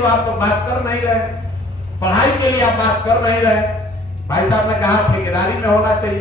तो आप तो बात कर नहीं रहे, पढ़ाई के लिए आप बात कर नहीं रहे। भाई साहब ने कहा ठेकेदारी में होना चाहिए,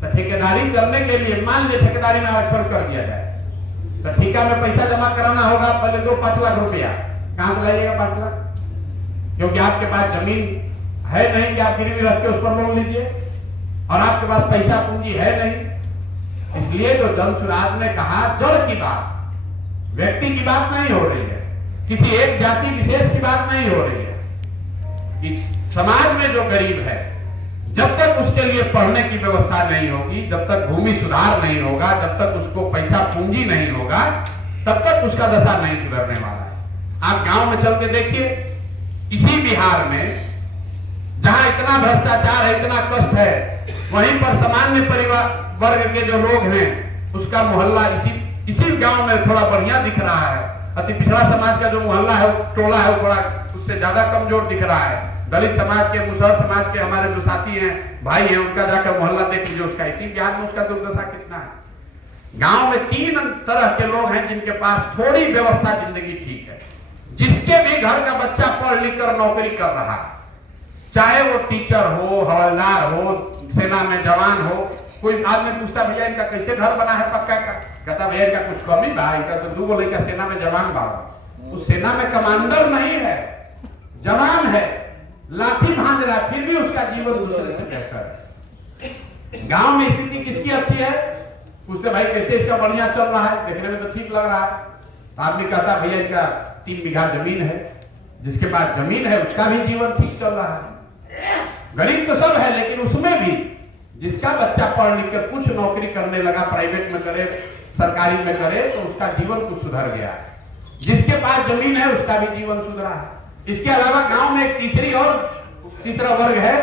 तो ठेकेदारी करने के लिए मान लीजिए ठेकेदारी में आरक्षण कर दिया जाए, तो ठेका में पैसा जमा कराना होगा, पहले 2-5 लाख रुपया कहां से लाइएगा 5 लाख? क्योंकि आपके पास जमीन है नहीं कि आप गिरवी रख के उस पर लोन लीजिए, और आपके पास पैसा पूंजी है नहीं। इसलिए जो जनसुराज ने कहा, जड़ की बात, व्यक्ति की बात नहीं हो रही है, किसी एक जाति विशेष की बात नहीं हो रही है कि समाज में जो गरीब है, जब तक उसके लिए पढ़ने की व्यवस्था नहीं होगी, जब तक भूमि सुधार नहीं होगा, जब तक उसको पैसा पूंजी नहीं होगा, तब तक उसका दशा नहीं सुधरने वाला है। आप गांव में चल के देखिए, इसी बिहार में जहां इतना भ्रष्टाचार है, इतना कष्ट है, वहीं पर सामान्य परिवार वर्ग के जो लोग हैं, उसका मोहल्ला इसी गांव में थोड़ा बढ़िया दिख रहा है। अति पिछड़ा समाज का जो मोहल्ला है, टोला है, वो थोड़ा उससे ज्यादा कमजोर दिख रहा है। दलित समाज के, मुसहर समाज के हमारे जो साथी हैं, भाई हैं, उनका जाकर मोहल्ला देख लीजिए, उसका इसी बिहार में उसका दुर्दशा कितना है। गांव में 3 तरह के लोग हैं जिनके पास थोड़ी व्यवस्था, जिंदगी ठीक है। जिसके भी घर का बच्चा पढ़ लिख कर नौकरी कर रहा है, चाहे वो टीचर हो, हवलदार हो, सेना में जवान हो। कोई आदमी पूछता, भैया इनका कैसे घर बना है पक्का का? कहता भैया इनका कुछ कमी बा, इनका तो 2 लड़का सेना में जवान बा। उस सेना में कमांडर नहीं है, जवान है, लाठी भांज रहा है, फिर भी उसका जीवन दूसरे से बेहतर है। गांव में स्थिति किसकी अच्छी है? पूछते भाई कैसे इसका बढ़िया चल रहा है, देखने में तो ठीक लग रहा है। आदमी कहता भैया इसका 3 बीघा जमीन है। जिसके पास जमीन है उसका भी जीवन ठीक चल रहा है। गरीब तो सब है, लेकिन उसमें भी जिसका बच्चा पढ़ लिख कर कुछ नौकरी करने लगा, प्राइवेट में करे, सरकारी में करे, तो उसका जीवन कुछ सुधर गया है। जिसके पास जमीन है उसका भी जीवन सुधरा है। इसके अलावा गांव में एक तीसरा वर्ग है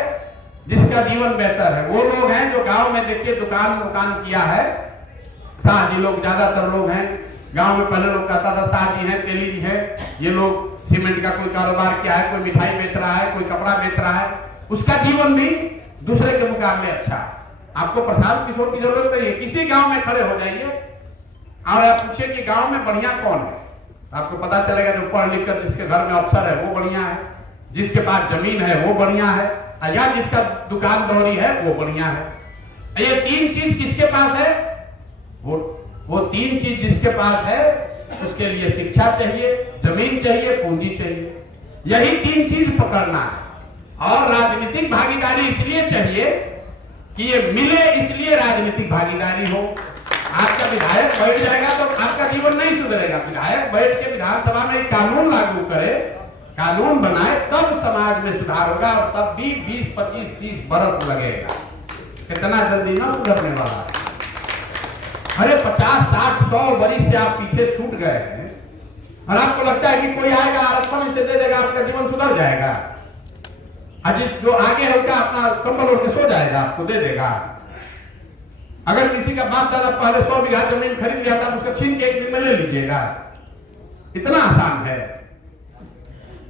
जिसका जीवन बेहतर है। वो लोग हैं जो गांव में देखिए दुकान किया है। शाह जी लोग, ज्यादातर लोग हैं गांव में। पहले लोग कहता था शाह जी हैं, तेली जी हैं, ये लोग सीमेंट का कोई कारोबार किया है, कोई मिठाई बेच रहा है, कोई कपड़ा बेच रहा है, उसका जीवन भी दूसरे के मुकाबले अच्छा। आपको प्रशांत किशोर की जरूरत नहीं है, किसी गांव में खड़े हो जाइए और आप पूछिए कि गांव में बढ़िया कौन है, आपको पता चलेगा जो पढ़ लिख कर जिसके घर में अफसर है वो बढ़िया है, जिसके पास जमीन है वो बढ़िया है, या जिसका दुकान दौरी है वो बढ़िया है। ये 3 चीज किसके पास है? वो 3 चीज जिसके पास है उसके लिए शिक्षा चाहिए, जमीन चाहिए, पूंजी चाहिए। यही 3 चीज पकड़ना है। और राजनीतिक भागीदारी इसलिए चाहिए कि ये मिले, इसलिए राजनीतिक भागीदारी हो। आपका विधायक बैठ जाएगा तो आपका जीवन नहीं सुधरेगा। विधायक बैठ के विधानसभा में एक कानून लागू करे, कानून बनाए, तब समाज में सुधार होगा, और तब भी 20, 25, 30 बरस लगेगा। कितना जल्दी ना सुधरने वाला है। अरे 50, 60, 100 वर्ष से आप पीछे छूट गए हैं और आपको लगता है कि कोई आएगा आरक्षण इसे दे देगा, आपका जीवन सुधर जाएगा। जिस जो आगे है उसका अपना कंबल ओढ़ के सो जाएगा, आपको दे देगा। अगर किसी का बाप दादा पहले 100 बीघा जमीन खरीद लिया था, उसका छीन के 1 दिन में ले लीजिएगा। इतना आसान है।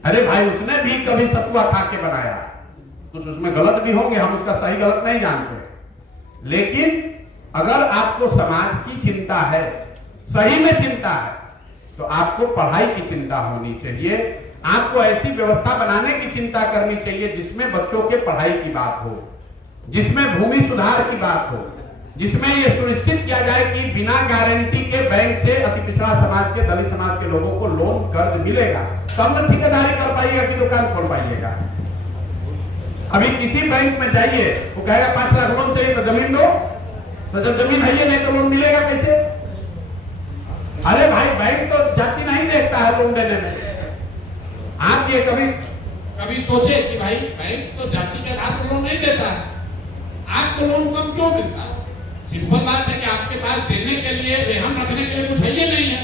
अरे भाई उसने भी कभी सतुआ खा के बनाया, कुछ उसमें गलत भी होंगे, हम उसका सही गलत नहीं जानते। लेकिन अगर आपको समाज की चिंता है, सही में चिंता है, तो आपको पढ़ाई की चिंता होनी चाहिए। आपको ऐसी व्यवस्था बनाने की चिंता करनी चाहिए जिसमें बच्चों के पढ़ाई की बात हो, जिसमें भूमि सुधार की बात हो, जिसमें यह सुनिश्चित किया जाए कि बिना गारंटी के बैंक से अति पिछड़ा समाज के, दलित समाज के लोगों को लोन कर्ज मिलेगा, तब न ठेकेदारी कर पाइएगा कि दुकान खोल पाइएगा। अभी किसी बैंक में जाइए, वो कहेगा 5 लाख लोन चाहिए तो जमीन दो, तो जब जमीन है नहीं तो लोन मिलेगा कैसे? अरे भाई बैंक तो जाति नहीं देखता है लोन देने में। आप ये कभी सोचे कि भाई बैंक तो जाति के आधार पर लोन नहीं देता है, आपको लोन कम क्यों मिलता है? सिंपल बात है कि आपके पास देने के लिए, रेहन रखने के लिए कुछ है ही नहीं है,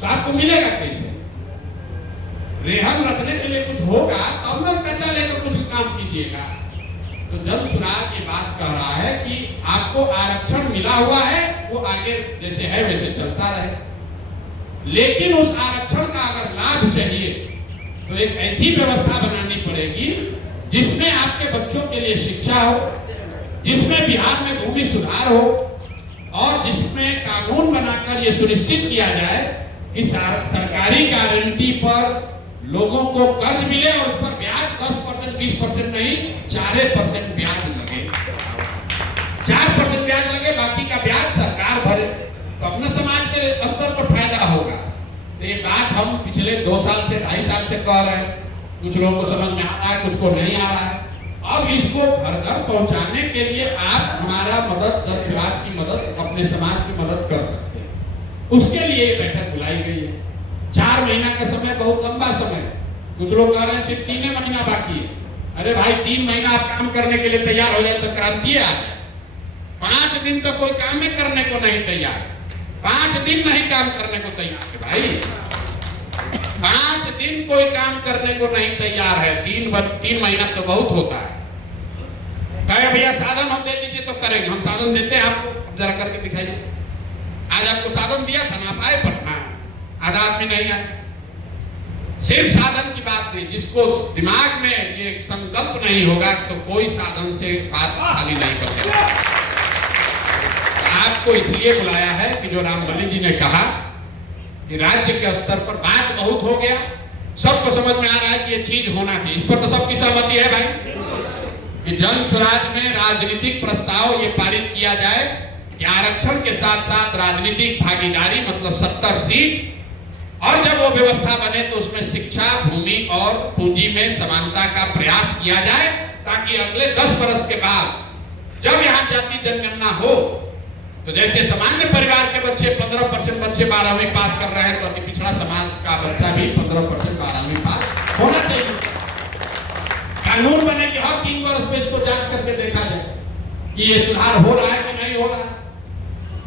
तो आपको मिलेगा कैसे? रेहन रखने के लिए कुछ होगा तब ना कर्जा लेकर कुछ काम कीजिएगा। तो जनसुराज ये बात कह रहा है कि आपको आरक्षण मिला हुआ है, वो आगे जैसे है वैसे चलता रहे, लेकिन उस आरक्षण का अगर लाभ चाहिए तो एक ऐसी व्यवस्था बनानी पड़ेगी जिसमें आपके बच्चों के लिए शिक्षा हो, जिसमें बिहार में भूमि सुधार हो, और जिसमें कानून बनाकर यह सुनिश्चित किया जाए कि सरकारी गारंटी पर लोगों को कर्ज मिले और उस पर ब्याज 10% 20% नहीं 4% ब्याज लगे, 4% ब्याज लगे, बाकी का ब्याज सरकार भरे, तो अपने समाज के स्तर पर फायदा होगा। तो ये बात हम पिछले 2 साल से 2.5 साल से कह रहे हैं, कुछ लोगों को समझ में आ रहा है, कुछ को नहीं आ रहा है। अब इसको घर घर पहुंचाने के लिए आप हमारा मदद, जन की मदद, अपने समाज की मदद कर सकते हैं। उसके लिए ये बैठक बुलाई गई है। 4 महीना का समय बहुत लंबा समय है। कुछ लोग कह रहे हैं सिर्फ 3 महीना बाकी है। अरे भाई 3 महीना आप काम करने के लिए तैयार हो जाए तो क्रांति आ जाए। 5 दिन तक कोई काम करने को नहीं तैयार, 5 दिन नहीं काम करने को तैयार है भाई, 5 दिन कोई काम करने को नहीं तैयार है। 3 महीना तो बहुत होता है। कहे भैया साधन हम दे दीजिए तो करेंगे, हम साधन देते हैं आपको, अब जरा करके दिखाइए। आज आपको साधन दिया था ना, आप आए पटना, आधा आदमी नहीं आए। सिर्फ साधन की बात नहीं, जिसको दिमाग में ये संकल्प नहीं होगा तो कोई साधन से बात खाली नहीं करेगा। आपको इसलिए बुलाया है कि जो रामबली जी ने कहा कि राज्य के स्तर पर बात बहुत हो गया, सबको समझ में आ रहा है कि ये चीज होना चाहिए। इस पर तो सबकी सहमति है भाई कि जन स्वराज में राजनीतिक प्रस्ताव ये पारित किया जाए कि आरक्षण के साथ साथ राजनीतिक भागीदारी मतलब 70 सीट, और जब वो व्यवस्था बने तो उसमें शिक्षा, भूमि और पूंजी में समानता का प्रयास किया जाए, ताकि अगले 10 वर्ष के बाद जब यहाँ जाति जनगणना हो तो जैसे सामान्य परिवार के बच्चे 15% बच्चे 12वीं पास कर रहे हैं, तो अति पिछड़ा समाज का बच्चा भी 15% 12वीं पास होना चाहिए। कानून बने कि हर 3 वर्ष में इसको जांच करके देखा जाए कि ये सुधार हो रहा है कि नहीं हो रहा है।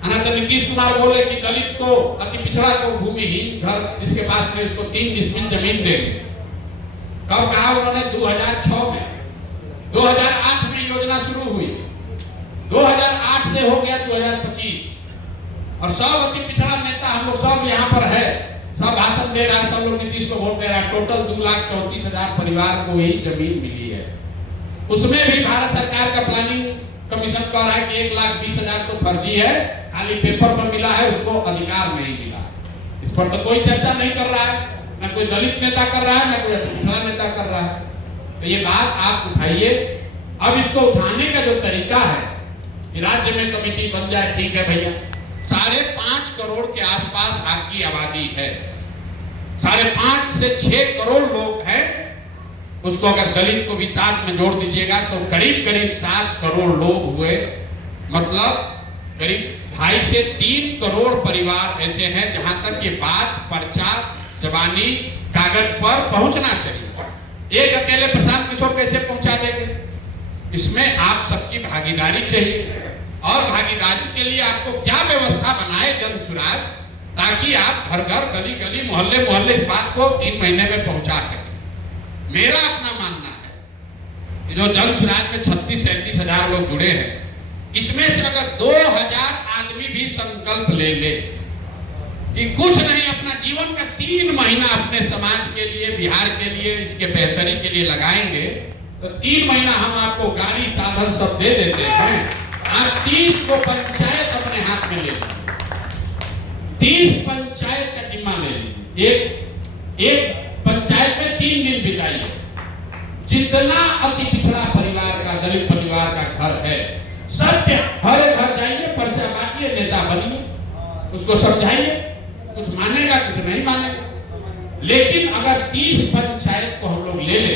अनाथ नीतीश कुमार बोले कि दलित को, अति पिछड़ा को भूमिहीन घर जिसके पास में उसको 3 डिसमिल जमीन देंगे। कब कहा उन्होंने? 2006 में। 2008 में योजना शुरू हुई, 2008 से हो गया 2025, और सब अति पिछड़ा नेता हम लोग सब यहाँ पर है, सब भाषण दे रहा है, सब लोग नीतीश को वोट दे रहा है। टोटल 2,34,000 परिवार को ही जमीन मिली है। उसमें भी भारत सरकार का प्लानिंग कमीशन कह रहा है कि 1,20,000 तो फर्जी है, खाली पेपर पर मिला है, उसको अधिकार नहीं मिला। इस पर तो कोई चर्चा नहीं कर रहा है, न कोई दलित नेता कर रहा है, न कोई पिछड़ा नेता कर रहा है। तो ये बात आप उठाइए। अब इसको उठाने का जो तरीका है कि राज्य में कमेटी बन जाए, ठीक है भैया। 5.5 करोड़ के आसपास आपकी आबादी है, 5.5 से 6 करोड़ लोग हैं। उसको अगर दलित को भी साथ में जोड़ दीजिएगा तो करीब करीब 7 करोड़ लोग हुए, मतलब करीब 2.5 से 3 करोड़ परिवार ऐसे हैं जहां तक ये बात पर्चा जबानी कागज पर पहुंचना चाहिए। एक अकेले प्रशांत किशोर कैसे पहुंचा देंगे? इसमें आप सबकी भागीदारी चाहिए, और भागीदारी के लिए आपको क्या व्यवस्था बनाए जन स्वराज, ताकि आप घर घर, गली गली, मोहल्ले मोहल्ले इस बात को 3 महीने में पहुंचा सके। मेरा अपना मानना है कि जो जन स्वराज में 36-37 हजार लोग जुड़े हैं, इसमें से अगर 2000 आदमी भी संकल्प ले ले कि कुछ नहीं, अपना जीवन का 3 महीना अपने समाज के लिए, बिहार के लिए, इसके बेहतरी के लिए लगाएंगे, तो 3 महीना हम आपको गाड़ी साधन सब दे देते हैं। आप 30 को पंचायत अपने हाथ में ले लीजिए, 30 पंचायत का जिम्मा ले लीजिए। एक पंचायत में 3 दिन बिताइए। जितना अति पिछड़ा परिवार का, दलित परिवार का घर है, सबके हर घर जाइए, पर्चा बांटिए, नेता बनिए, उसको समझाइए, कुछ मानेगा कुछ नहीं मानेगा। लेकिन अगर 30 पंचायत को हम लोग ले ले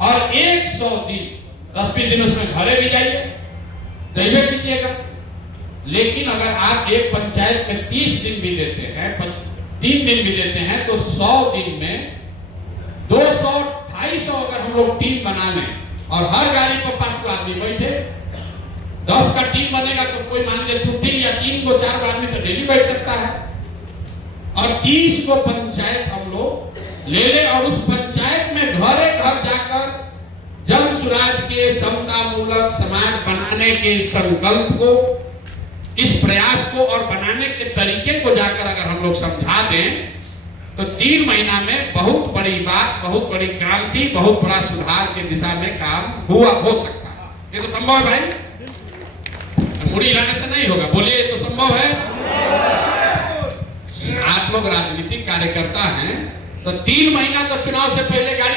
और 100 दिन, 10-20 दिन उसमें घरे भी जाइए, दैवे कीजिएगा। लेकिन अगर आप एक पंचायत में 30 दिन भी देते हैं, 3 दिन भी देते हैं, तो 100 दिन में 200-250 अगर हम लोग टीम बना लें और हर गाड़ी पर 5 आदमी बैठे, 10 का टीम बनेगा तो कोई मान लीजिए छुट्टी लिया, 3 को 4 आदमी तो डेली बैठ सकता है। और 30 को पंचायत हम लोग ले ले और उस पंचायत में घरे घर जाकर जन स्वराज के समतामूलक समाज बनाने के संकल्प को, इस प्रयास को और बनाने के तरीके को जाकर अगर हम लोग समझा दें, तो 3 महीना में बहुत बड़ी बात, बहुत बड़ी क्रांति, बहुत बड़ा सुधार की दिशा में काम हो सकता है। ये तो संभव है भाई, मुड़ी हिलाने से नहीं होगा। बोलिए, ये तो संभव है। आप लोग राजनीतिक कार्यकर्ता हैं, तो 3 महीना तो चुनाव से पहले गाड़ी